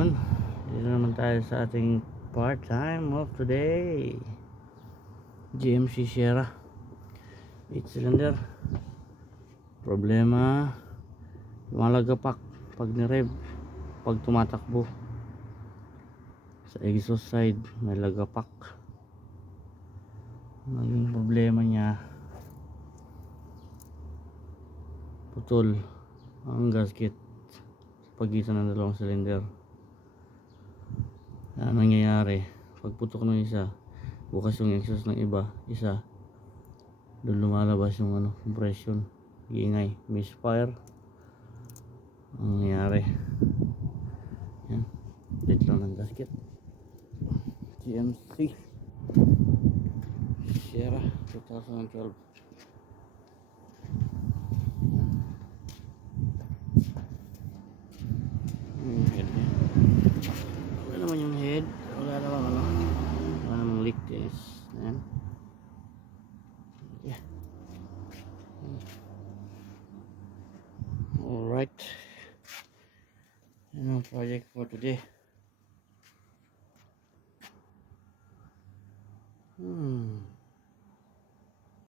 Yun, dito naman tayo sa ating part time of today. GMC Sierra 8 cylinder. Problema, lumalagapak pag ni-rev, pag tumatakbo. Sa exhaust side may lagapak. Naging problema niya, putol ang gasket sa pagitan ng dalawang cylinder. Ano nangyayari? Pagputok ng isa, bukas yung exhaust ng isa, doon lumalabas yung compression, ingay, misfire ang nangyayari. Yan, update lang ng gasket. GMC Sierra 2012. Head niya, wala naman yung head, wala namang leak din. Yan. Yeah. Alright, yan ang project for today.